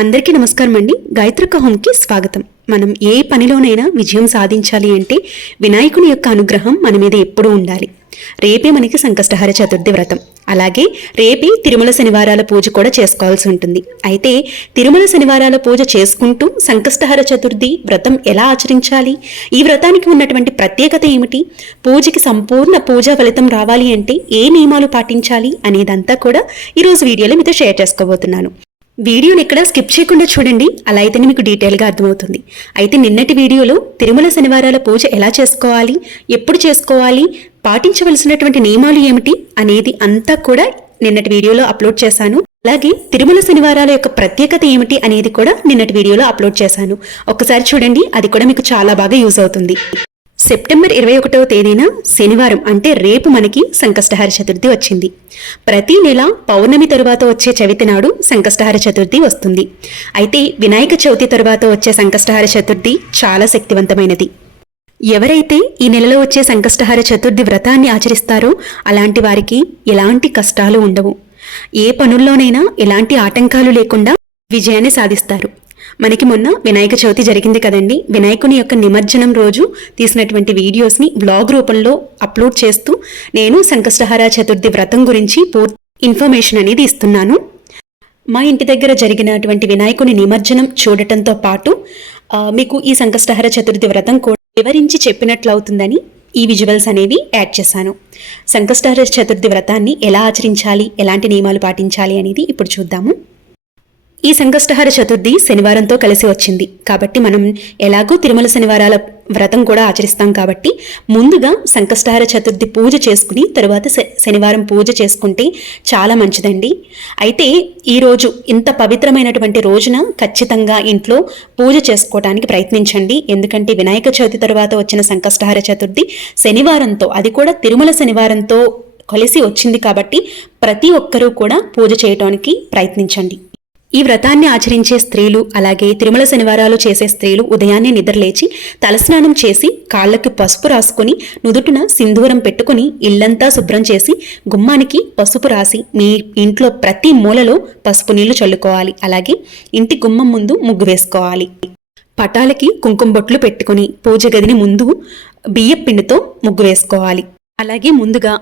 అందరికీ నమస్కారం అండి. గాయత్రిక హోమ్కి స్వాగతం. మనం ఏ పనిలోనైనా విజయం సాధించాలి అంటే వినాయకుని యొక్క అనుగ్రహం మన మీద ఎప్పుడూ ఉండాలి. రేపే మనకి సంకష్టహర చతుర్థి వ్రతం, అలాగే రేపే తిరుమల శనివారాల పూజ కూడా చేసుకోవాల్సి ఉంటుంది. అయితే తిరుమల శనివారాల పూజ చేసుకుంటూ సంకష్టహర చతుర్థి వ్రతం ఎలా ఆచరించాలి, ఈ వ్రతానికి ఉన్నటువంటి ప్రత్యేకత ఏమిటి, పూజకి సంపూర్ణ పూజా ఫలితం రావాలి అంటే ఏ నియమాలు పాటించాలి అనేదంతా కూడా ఈరోజు వీడియోలో మీతో షేర్ చేసుకోబోతున్నాను. వీడియోని ఇక్కడ స్కిప్ చేయకుండా చూడండి, అలా అయితేనే మీకు డీటెయిల్గా అర్థమవుతుంది. అయితే నిన్నటి వీడియోలో తిరుమల శనివారాల పూజ ఎలా చేసుకోవాలి, ఎప్పుడు చేసుకోవాలి, పాటించవలసినటువంటి నియమాలు ఏమిటి అనేది అంతా కూడా నిన్నటి వీడియోలో అప్లోడ్ చేశాను. అలాగే తిరుమల శనివారాల యొక్క ప్రత్యేకత ఏమిటి అనేది కూడా నిన్నటి వీడియోలో అప్లోడ్ చేశాను. ఒక్కసారి చూడండి, అది కూడా మీకు చాలా బాగా యూజ్ అవుతుంది. సెప్టెంబర్ 21వ తేదీన శనివారం అంటే రేపు మనకి సంకష్టహర చతుర్థి వచ్చింది. ప్రతి నెల పౌర్ణమి తరువాత వచ్చే చవితి నాడు సంకష్టహర చతుర్థి వస్తుంది. అయితే వినాయక చవితి తరువాత వచ్చే సంకష్టహర చతుర్థి చాలా శక్తివంతమైనది. ఎవరైతే ఈ నెలలో వచ్చే సంకష్టహర చతుర్థి వ్రతాన్ని ఆచరిస్తారో అలాంటి వారికి ఎలాంటి కష్టాలు ఉండవు. ఏ పనుల్లోనైనా ఎలాంటి ఆటంకాలు లేకుండా విజయాన్ని సాధిస్తారు. మనకి మొన్న వినాయక చవితి జరిగింది కదండి. వినాయకుని యొక్క నిమజ్జనం రోజు తీసినటువంటి వీడియోస్ని వ్లాగ్ రూపంలో అప్లోడ్ చేస్తూ నేను సంకష్టహర చతుర్థి వ్రతం గురించి పూర్తి ఇన్ఫర్మేషన్ అనేది ఇస్తున్నాను. మా ఇంటి దగ్గర జరిగినటువంటి వినాయకుని నిమజ్జనం చూడటంతో పాటు మీకు ఈ సంకష్టహర చతుర్థి వ్రతం కూడా వివరించి చెప్పినట్లు అవుతుందని ఈ విజువల్స్ అనేవి యాడ్ చేశాను. సంకష్టహర చతుర్థి వ్రతాన్ని ఎలా ఆచరించాలి, ఎలాంటి నియమాలు పాటించాలి అనేది ఇప్పుడు చూద్దాము. ఈ సంకష్టహర చతుర్థి శనివారంతో కలిసి వచ్చింది కాబట్టి మనం ఎలాగో తిరుమల శనివారాల వ్రతం కూడా ఆచరిస్తాం కాబట్టి ముందుగా సంకష్టహర చతుర్థి పూజ చేసుకుని తరువాత శనివారం పూజ చేసుకుంటే చాలా మంచిదండి. అయితే ఈరోజు ఇంత పవిత్రమైనటువంటి రోజున ఖచ్చితంగా ఇంట్లో పూజ చేసుకోవడానికి ప్రయత్నించండి. ఎందుకంటే వినాయక చవితి తర్వాత వచ్చిన సంకష్టహర చతుర్థి శనివారంతో, అది కూడా తిరుమల శనివారంతో కలిసి వచ్చింది కాబట్టి ప్రతి ఒక్కరూ కూడా పూజ చేయడానికి ప్రయత్నించండి. ఈ వ్రతాన్ని ఆచరించే స్త్రీలు, అలాగే తిరుమల శనివారాలు చేసే స్త్రీలు ఉదయాన్నే నిద్రలేచి తలస్నానం చేసి కాళ్లకి పసుపు రాసుకుని నుదుటిన సింధూరం పెట్టుకుని ఇల్లంతా శుభ్రం చేసి గుమ్మానికి పసుపు రాసి మీ ఇంట్లో ప్రతి మూలలో పసుపు నీళ్లు చల్లుకోవాలి. అలాగే ఇంటి గుమ్మం ముందు ముగ్గు వేసుకోవాలి. పటాలకి కుంకుమ బొట్లు పెట్టుకుని పూజ గదిని ముందు బియ్యం పిండితో ముగ్గు వేసుకోవాలి. అలాగే ముందుగా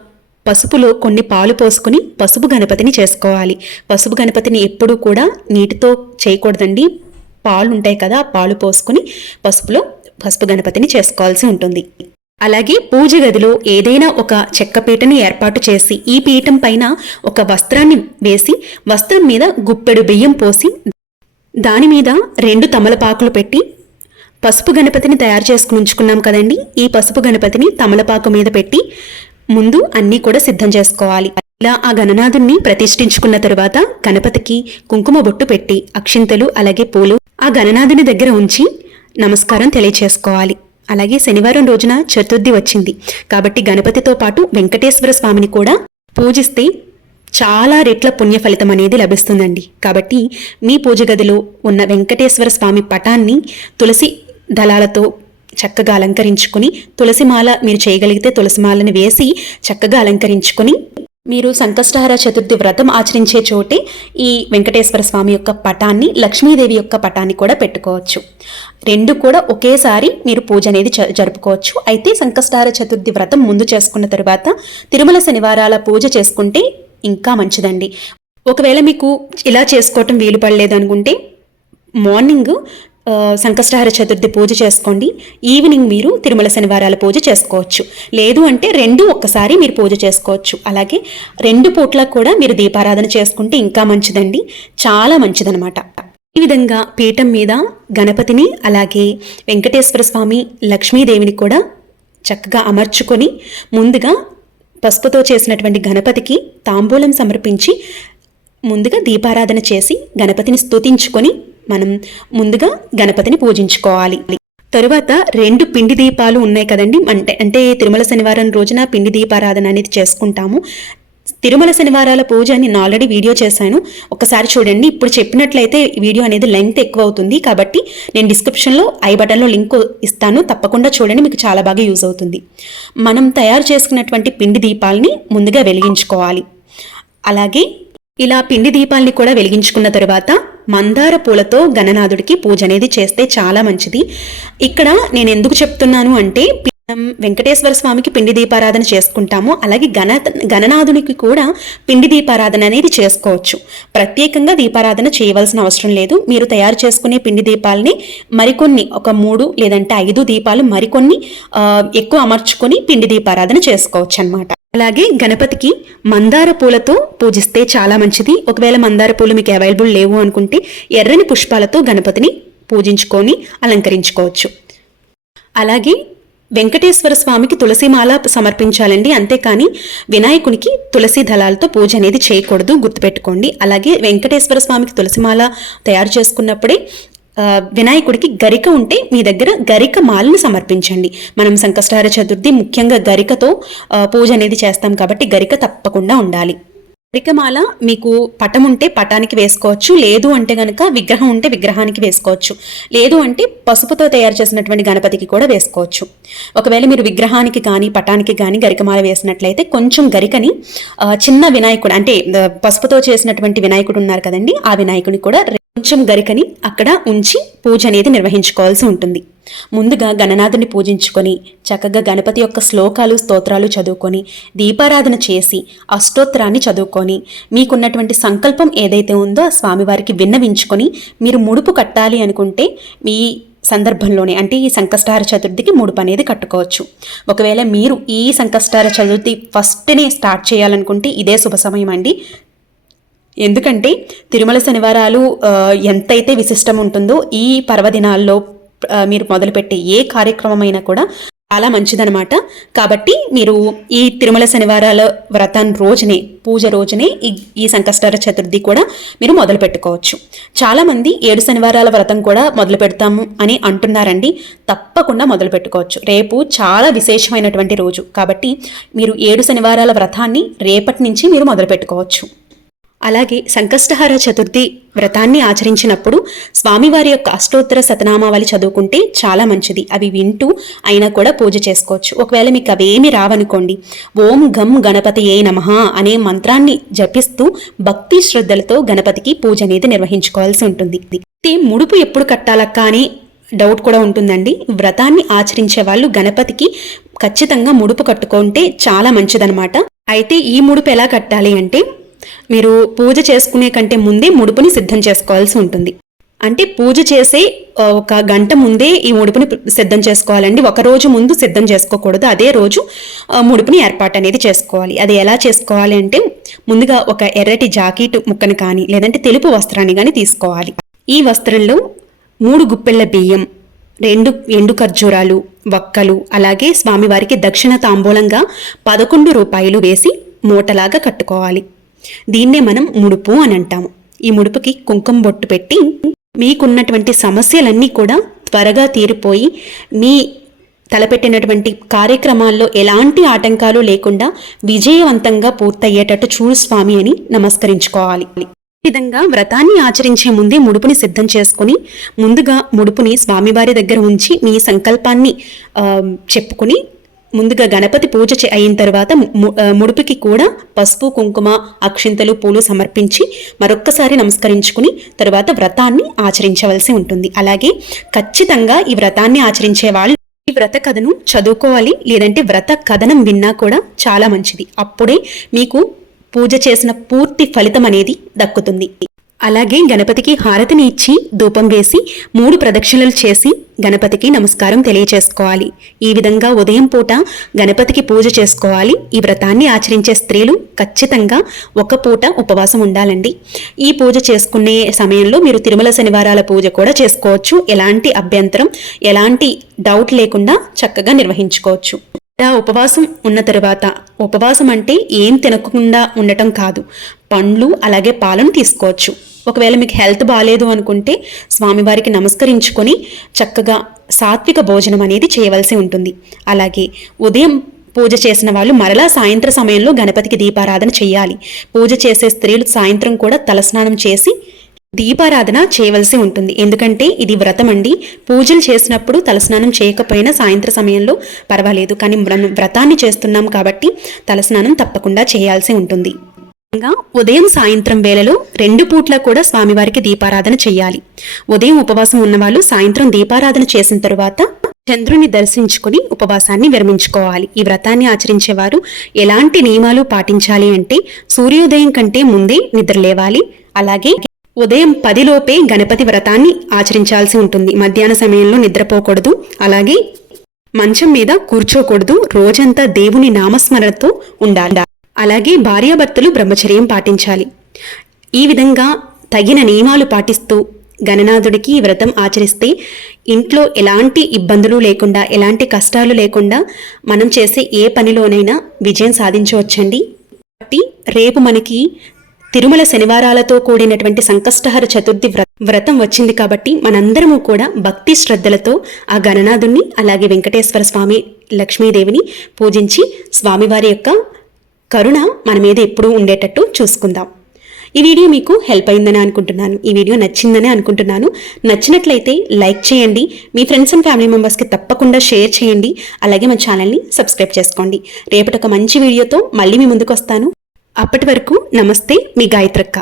పసుపులో కొన్ని పాలు పోసుకుని పసుపు గణపతిని చేసుకోవాలి. పసుపు గణపతిని ఎప్పుడూ కూడా నీటితో చేయకూడదండి. పాలు ఉంటాయి కదా, పాలు పోసుకుని పసుపులో పసుపు గణపతిని చేసుకోవాల్సి ఉంటుంది. అలాగే పూజ గదిలో ఏదైనా ఒక చెక్క పీటని ఏర్పాటు చేసి ఈ పీఠం పైన ఒక వస్త్రాన్ని వేసి వస్త్రం మీద గుప్పెడు బియ్యం పోసి దాని మీద 2 తమలపాకులు పెట్టి పసుపు గణపతిని తయారు చేసుకుని ఉంచుకున్నాం కదండి. ఈ పసుపు గణపతిని తమలపాకు మీద పెట్టి ముందు అన్నీ కూడా సిద్ధం చేసుకోవాలి. ఇలా ఆ గణనాథుణ్ణి ప్రతిష్ఠించుకున్న తరువాత గణపతికి కుంకుమ బొట్టు పెట్టి అక్షింతలు అలాగే పూలు ఆ గణనాథుని దగ్గర ఉంచి నమస్కారం తెలియచేసుకోవాలి. అలాగే శనివారం రోజున చతుర్థి వచ్చింది కాబట్టి గణపతితో పాటు వెంకటేశ్వర స్వామిని కూడా పూజిస్తే చాలా రెట్ల పుణ్య ఫలితం అనేది లభిస్తుందండి. కాబట్టి మీ పూజ గదిలో ఉన్న వెంకటేశ్వర స్వామి పటాన్ని తులసి దళాలతో చక్కగా అలంకరించుకుని తులసిమాల మీరు చేయగలిగితే తులసిమాలను వేసి చక్కగా అలంకరించుకుని మీరు సంకష్టహర చతుర్థి వ్రతం ఆచరించే చోటే ఈ వెంకటేశ్వర స్వామి యొక్క పటాన్ని, లక్ష్మీదేవి యొక్క పటాన్ని కూడా పెట్టుకోవచ్చు. 2 కూడా ఒకేసారి మీరు పూజ అనేది జరుపుకోవచ్చు. అయితే సంకష్టహర చతుర్థి వ్రతం ముందు చేసుకున్న తరువాత తిరుమల శనివారాల పూజ చేసుకుంటే ఇంకా మంచిదండి. ఒకవేళ మీకు ఇలా చేసుకోవటం వీలు పడలేదు అనుకుంటే మార్నింగ్ సంకష్టహర చతుర్థి పూజ చేసుకోండి, ఈవినింగ్ మీరు తిరుమల శనివారాల పూజ చేసుకోవచ్చు. లేదు అంటే 2 ఒక్కసారి మీరు పూజ చేసుకోవచ్చు. అలాగే 2 పూట్లకు కూడా మీరు దీపారాధన చేసుకుంటే ఇంకా మంచిదండి, చాలా మంచిదనమాట. ఈ విధంగా పీఠం మీద గణపతిని అలాగే వెంకటేశ్వర స్వామి లక్ష్మీదేవిని కూడా చక్కగా అమర్చుకొని ముందుగా పసుపుతో చేసినటువంటి గణపతికి తాంబూలం సమర్పించి ముందుగా దీపారాధన చేసి గణపతిని స్తుతించుకొని మనం ముందుగా గణపతిని పూజించుకోవాలి. తరువాత 2 పిండి దీపాలు ఉన్నాయి కదండి. అంటే తిరుమల శనివారం రోజున పిండి దీపారాధన అనేది చేసుకుంటాము. తిరుమల శనివారాల పూజ నేను ఆల్రెడీ వీడియో చేశాను, ఒకసారి చూడండి. ఇప్పుడు చెప్పినట్లయితే వీడియో అనేది లెంగ్త్ ఎక్కువ అవుతుంది కాబట్టి నేను డిస్క్రిప్షన్లో ఐ బటన్లో లింక్ ఇస్తాను, తప్పకుండా చూడండి, మీకు చాలా బాగా యూజ్ అవుతుంది. మనం తయారు చేసుకున్నటువంటి పిండి దీపాలని ముందుగా వెలిగించుకోవాలి. అలాగే ఇలా పిండి దీపాల్ని కూడా వెలిగించుకున్న తరువాత మందార పూలతో గణనాథుడికి పూజ అనేది చేస్తే చాలా మంచిది. ఇక్కడ నేను ఎందుకు చెప్తున్నాను అంటే వెంకటేశ్వర స్వామికి పిండి దీపారాధన చేసుకుంటాము, అలాగే గణనాథునికి కూడా పిండి దీపారాధన అనేది చేసుకోవచ్చు. ప్రత్యేకంగా దీపారాధన చేయవలసిన అవసరం లేదు. మీరు తయారు చేసుకునే పిండి దీపాలని మరికొన్ని ఒక 3 లేదంటే 5 దీపాలు మరికొన్ని ఎక్కువ అమర్చుకొని పిండి దీపారాధన చేసుకోవచ్చు అన్నమాట. అలాగే గణపతికి మందార పూలతో పూజిస్తే చాలా మంచిది. ఒకవేళ మందార పూలు మీకు అవైలబుల్ లేవు అనుకుంటే ఎర్రని పుష్పాలతో గణపతిని పూజించుకొని అలంకరించుకోవచ్చు. అలాగే వెంకటేశ్వర స్వామికి తులసిమాల సమర్పించాలండి, అంతేకాని వినాయకునికి తులసి దళాలతో పూజ అనేది చేయకూడదు, గుర్తుపెట్టుకోండి. అలాగే వెంకటేశ్వర స్వామికి తులసిమాల తయారు చేసుకున్నప్పుడే వినాయకుడికి గరిక ఉంటే మీ దగ్గర గరిక మాలను సమర్పించండి. మనం సంకష్టహార చతుర్థి ముఖ్యంగా గరికతో పూజ అనేది చేస్తాం కాబట్టి గరిక తప్పకుండా ఉండాలి. గరికమాల మీకు పటం ఉంటే పటానికి వేసుకోవచ్చు, లేదు అంటే గనక విగ్రహం ఉంటే విగ్రహానికి వేసుకోవచ్చు, లేదు అంటే పసుపుతో తయారు చేసినటువంటి గణపతికి కూడా వేసుకోవచ్చు. ఒకవేళ మీరు విగ్రహానికి కానీ పటానికి కానీ గరికమాల వేసినట్లయితే కొంచెం గరికని చిన్న వినాయకుడు అంటే పసుపుతో చేసినటువంటి వినాయకుడు ఉన్నారు కదండి, ఆ వినాయకుని కూడా కొంచెం గరికని అక్కడ ఉంచి పూజ అనేది నిర్వహించుకోవాల్సి ఉంటుంది. ముందుగా గణనాథుని పూజించుకొని చక్కగా గణపతి యొక్క శ్లోకాలు స్తోత్రాలు చదువుకొని దీపారాధన చేసి అష్టోత్తరాన్ని చదువుకొని మీకున్నటువంటి సంకల్పం ఏదైతే ఉందో ఆ స్వామివారికి విన్నవించుకొని మీరు ముడుపు కట్టాలి అనుకుంటే మీ సందర్భంలోనే అంటే ఈ సంకష్టహార చతుర్థికి ముడుపు అనేది కట్టుకోవచ్చు. ఒకవేళ మీరు ఈ సంకష్టహార చతుర్థి ఫస్ట్నే స్టార్ట్ చేయాలనుకుంటే ఇదే శుభ సమయం అండి. ఎందుకంటే తిరుమల శనివారాలు ఎంతైతే విశిష్టం ఉంటుందో ఈ పర్వదినాల్లో మీరు మొదలుపెట్టే ఏ కార్యక్రమమైనా కూడా చాలా మంచిదనమాట. కాబట్టి మీరు ఈ తిరుమల శనివారాల వ్రతం రోజునే పూజ రోజునే ఈ సంకష్టహార చతుర్థి కూడా మీరు మొదలు పెట్టుకోవచ్చు. చాలామంది 7 శనివారాల వ్రతం కూడా మొదలు పెడతాము అని అంటున్నారండి. తప్పకుండా మొదలు పెట్టుకోవచ్చు. రేపు చాలా విశేషమైనటువంటి రోజు కాబట్టి మీరు 7 శనివారాల వ్రతాన్ని రేపటి నుంచి మీరు మొదలు పెట్టుకోవచ్చు. అలాగే సంకష్టహార చతుర్థి వ్రతాన్ని ఆచరించినప్పుడు స్వామివారి యొక్క అష్టోత్తర శతనామావళి చదువుకుంటే చాలా మంచిది. అవి వింటూ అయినా కూడా పూజ చేసుకోవచ్చు. ఒకవేళ మీకు అవేమి రావనుకోండి, ఓం గం గణపతియే నమః అనే మంత్రాన్ని జపిస్తూ భక్తి శ్రద్ధలతో గణపతికి పూజ అనేది నిర్వహించుకోవాల్సి ఉంటుంది. ముడుపు ఎప్పుడు కట్టాలక్క అని డౌట్ కూడా ఉంటుందండి. వ్రతాన్ని ఆచరించే వాళ్ళు గణపతికి ఖచ్చితంగా ముడుపు కట్టుకుంటే చాలా మంచిదనమాట. అయితే ఈ ముడుపు ఎలా కట్టాలి అంటే మీరు పూజ చేసుకునే కంటే ముందే ముడుపుని సిద్ధం చేసుకోవాల్సి ఉంటుంది. అంటే పూజ చేసే 1 గంట ముందే ఈ ముడుపుని సిద్ధం చేసుకోవాలండి. ఒక రోజు ముందు సిద్ధం చేసుకోకూడదు. అదే రోజు ముడుపుని ఏర్పాటు అనేది చేసుకోవాలి. అది ఎలా చేసుకోవాలి అంటే ముందుగా ఒక ఎర్రటి జాకెట్ ముక్కను కానీ లేదంటే తెలుపు వస్త్రాన్ని కానీ తీసుకోవాలి. ఈ వస్త్రంలో 3 గుప్పెళ్ల బియ్యం, 2 ఎండు ఖర్జూరాలు, వక్కలు, అలాగే స్వామివారికి దక్షిణ తాంబూలంగా 11 రూపాయలు వేసి మూటలాగా కట్టుకోవాలి. దీన్నే మనం ముడుపు అని అంటాము. ఈ ముడుపుకి కుంకుమ బొట్టు పెట్టి మీకున్నటువంటి సమస్యలన్నీ కూడా త్వరగా తీరిపోయి మీ తలపెట్టినటువంటి కార్యక్రమాల్లో ఎలాంటి ఆటంకాలు లేకుండా విజయవంతంగా పూర్తయ్యేటట్టు చూడు స్వామి అని నమస్కరించుకోవాలి. ఈ విధంగా వ్రతాన్ని ఆచరించే ముందే ముడుపుని సిద్ధం చేసుకుని ముందుగా ముడుపుని స్వామివారి దగ్గర ఉంచి మీ సంకల్పాన్ని చెప్పుకుని ముందుగా గణపతి పూజ అయిన తర్వాత ముడుపుకి కూడా పసుపు కుంకుమ అక్షింతలు పూలు సమర్పించి మరొక్కసారి నమస్కరించుకుని తర్వాత వ్రతాన్ని ఆచరించవలసి ఉంటుంది. అలాగే ఖచ్చితంగా ఈ వ్రతాన్ని ఆచరించే వాళ్ళు ఈ వ్రత కథను చదువుకోవాలి, లేదంటే వ్రత కథనం విన్నా కూడా చాలా మంచిది. అప్పుడే మీకు పూజ చేసిన పూర్తి ఫలితం అనేది దక్కుతుంది. అలాగే గణపతికి హారతిని ఇచ్చి ధూపం వేసి 3 ప్రదక్షిణలు చేసి గణపతికి నమస్కారం తెలియచేసుకోవాలి. ఈ విధంగా ఉదయం పూట గణపతికి పూజ చేసుకోవాలి. ఈ వ్రతాన్ని ఆచరించే స్త్రీలు ఖచ్చితంగా 1 పూట ఉపవాసం ఉండాలండి. ఈ పూజ చేసుకునే సమయంలో మీరు తిరుమల శనివారాల పూజ కూడా చేసుకోవచ్చు. ఎలాంటి అభ్యంతరం ఎలాంటి డౌట్ లేకుండా చక్కగా నిర్వహించుకోవచ్చు. ఉపవాసం ఉన్న తర్వాత, ఉపవాసం అంటే ఏం తినకుండా ఉండటం కాదు, పండ్లు అలాగే పాలను తీసుకోవచ్చు. ఒకవేళ మీకు హెల్త్ బాగాలేదు అనుకుంటే స్వామివారికి నమస్కరించుకొని చక్కగా సాత్విక భోజనం అనేది చేయవలసి ఉంటుంది. అలాగే ఉదయం పూజ చేసిన వాళ్ళు మరలా సాయంత్ర సమయంలో గణపతికి దీపారాధన చేయాలి. పూజ చేసే స్త్రీలు సాయంత్రం కూడా తలస్నానం చేసి దీపారాధన చేయవలసి ఉంటుంది. ఎందుకంటే ఇది వ్రతం అండి. పూజలు చేసినప్పుడు తలస్నానం చేయకపోయినా సాయంత్ర సమయంలో పర్వాలేదు, కానీ వ్రతాన్ని చేస్తున్నాం కాబట్టి తలస్నానం తప్పకుండా చేయాల్సి ఉంటుంది. ఇంకా ఉదయం సాయంత్రం వేళలో 2 పూట్ల కూడా స్వామివారికి దీపారాధన చేయాలి. ఉదయం ఉపవాసం ఉన్నవాళ్ళు సాయంత్రం దీపారాధన చేసిన తరువాత చంద్రుని దర్శించుకుని ఉపవాసాన్ని విరమించుకోవాలి. ఈ వ్రతాన్ని ఆచరించేవారు ఎలాంటి నియమాలు పాటించాలి అంటే సూర్యోదయం కంటే ముందే నిద్రలేవాలి. అలాగే ఉదయం 10 లోపే గణపతి వ్రతాన్ని ఆచరించాల్సి ఉంటుంది. మధ్యాహ్న సమయంలో నిద్రపోకూడదు. అలాగే మంచం మీద కూర్చోకూడదు. రోజంతా దేవుని నామస్మరణతో ఉండాలి. అలాగే భార్యాభర్తలు బ్రహ్మచర్యం పాటించాలి. ఈ విధంగా తగిన నియమాలు పాటిస్తూ గణనాథుడికి ఈ వ్రతం ఆచరిస్తే ఇంట్లో ఎలాంటి ఇబ్బందులు లేకుండా, ఎలాంటి కష్టాలు లేకుండా మనం చేసే ఏ పనిలోనైనా విజయం సాధించవచ్చండి. కాబట్టి రేపు మనకి తిరుమల శనివారాలతో కూడినటువంటి సంకష్టహర చతుర్థి వ్రతం వచ్చింది. కాబట్టి మనందరము కూడా భక్తి శ్రద్ధలతో ఆ గణనాథుణ్ణి అలాగే వెంకటేశ్వర స్వామి, లక్ష్మీదేవిని పూజించి స్వామివారి యొక్క కరుణ మన మీద ఎప్పుడూ ఉండేటట్టు చూసుకుందాం. ఈ వీడియో మీకు హెల్ప్ అయిందని అనుకుంటున్నాను. ఈ వీడియో నచ్చిందని అనుకుంటున్నాను. నచ్చినట్లయితే లైక్ చేయండి. మీ ఫ్రెండ్స్ అండ్ ఫ్యామిలీ మెంబర్స్కి తప్పకుండా షేర్ చేయండి. అలాగే మన ఛానల్ని సబ్స్క్రైబ్ చేసుకోండి. రేపటి ఒక మంచి వీడియోతో మళ్ళీ మీ ముందుకు వస్తాను. అప్పటి వరకు నమస్తే, మీ గాయత్రక్క.